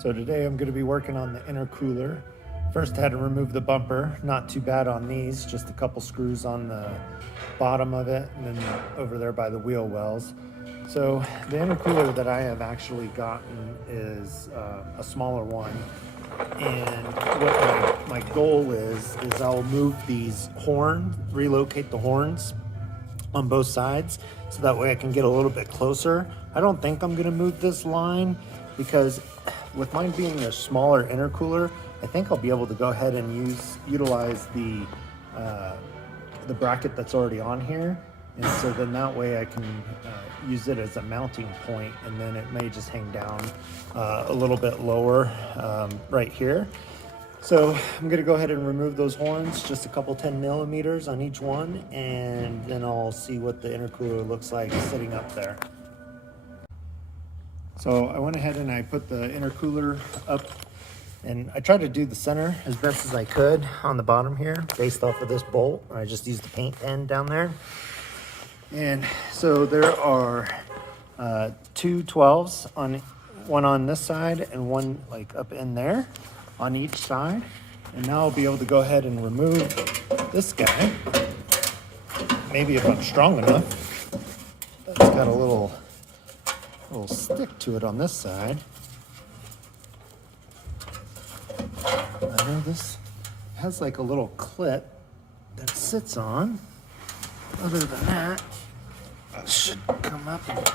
So today I'm going to be working on the intercooler. First I had to remove the bumper, not too bad on these, just a couple screws on the bottom of it and then over there by the wheel wells. So the intercooler that I have actually gotten is a smaller one, and what my goal is I'll move these relocate the horns on both sides so that way I can get a little bit closer. I don't think I'm going to move this line because with mine being a smaller intercooler, I think I'll be able to go ahead and utilize the bracket that's already on here, and so then that way I can use it as a mounting point, and then it may just hang down a little bit lower right here. So I'm going to go ahead and remove those horns, just a couple 10 millimeters on each one, and then I'll see what the intercooler looks like sitting up there. So I went ahead and I put the intercooler up, and I tried to do the center as best as I could on the bottom here based off of this bolt. I just used the paint pen down there. And so there are two 12s, one on this side and one like up in there on each side. And now I'll be able to go ahead and remove this guy. Maybe if I'm strong enough. It's got a little stick to it on this side. I know this has like a little clip that sits on. Other than that, it should come up and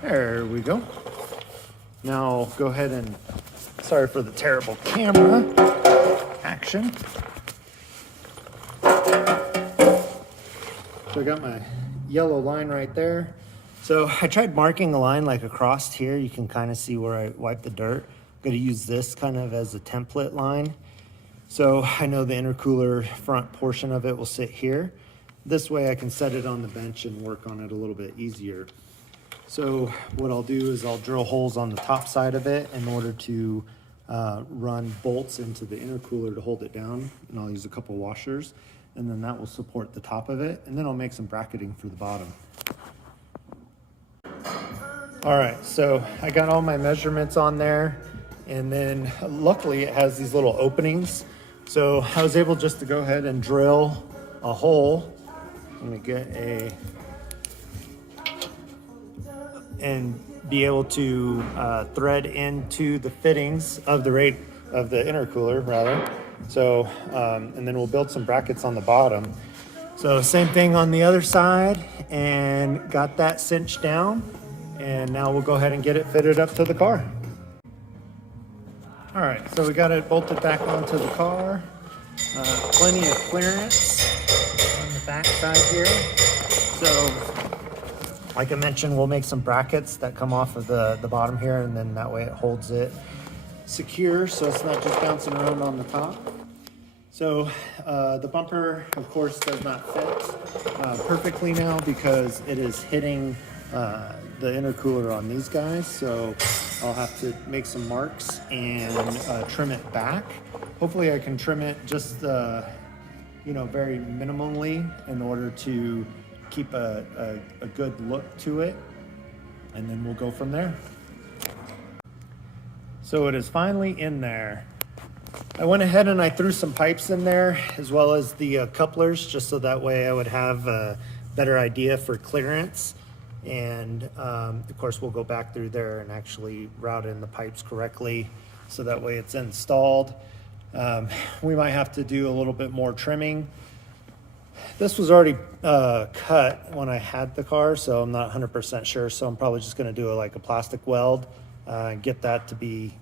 there we go. Now go ahead and, sorry for the terrible camera action. So I got my yellow line right there. So I tried marking a line like across here. You can kind of see where I wiped the dirt. I'm going to use this kind of as a template line. So I know the intercooler front portion of it will sit here. This way I can set it on the bench and work on it a little bit easier. So what I'll do is I'll drill holes on the top side of it in order to run bolts into the intercooler to hold it down, and I'll use a couple washers, and then that will support the top of it, and then I'll make some bracketing for the bottom. All right, so I got all my measurements on there, and then luckily it has these little openings. So I was able just to go ahead and drill a hole. I'm gonna get and be able to thread into the fittings of the intercooler rather. So, and then we'll build some brackets on the bottom. So same thing on the other side, and got that cinched down. And now we'll go ahead and get it fitted up to the car. All right, so we got it bolted back onto the car. Plenty of clearance on the back side here. So, like I mentioned, we'll make some brackets that come off of the bottom here, and then that way it holds it secure so it's not just bouncing around on the top. So the bumper, of course, does not fit perfectly now because it is hitting the intercooler on these guys, so I'll have to make some marks and trim it back. Hopefully I can trim it just very minimally in order to keep a good look to it, and then we'll go from there. So it is finally in there. I went ahead and I threw some pipes in there as well as the couplers, just so that way I would have a better idea for clearance. And of course we'll go back through there and actually route in the pipes correctly so that way it's installed. We might have to do a little bit more trimming. This was already cut when I had the car, so I'm not 100% sure, so I'm probably just going to do like a plastic weld, get that to be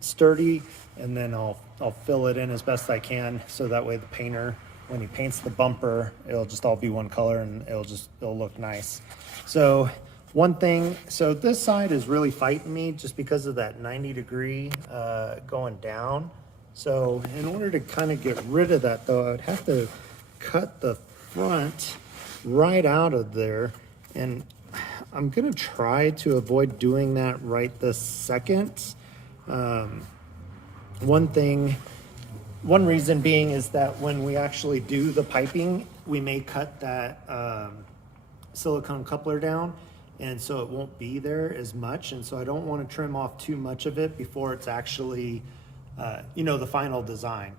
sturdy, and then I'll fill it in as best I can so that way the painter, when he paints the bumper, it'll just all be one color and it'll look nice. So one thing, so this side is really fighting me just because of that 90-degree going down. So in order to kind of get rid of that though, I would have to cut the front right out of there, and I'm gonna try to avoid doing that right this second. One reason being is that when we actually do the piping, we may cut that silicone coupler down, and so it won't be there as much. And so I don't want to trim off too much of it before it's actually, the final design.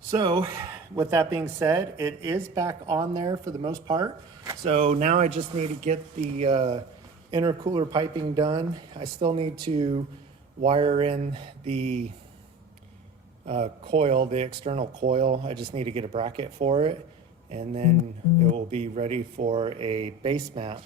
So with that being said, it is back on there for the most part. So now I just need to get the intercooler piping done. I still need to wire in the coil, the external coil. I just need to get a bracket for it, and then it will be ready for a base map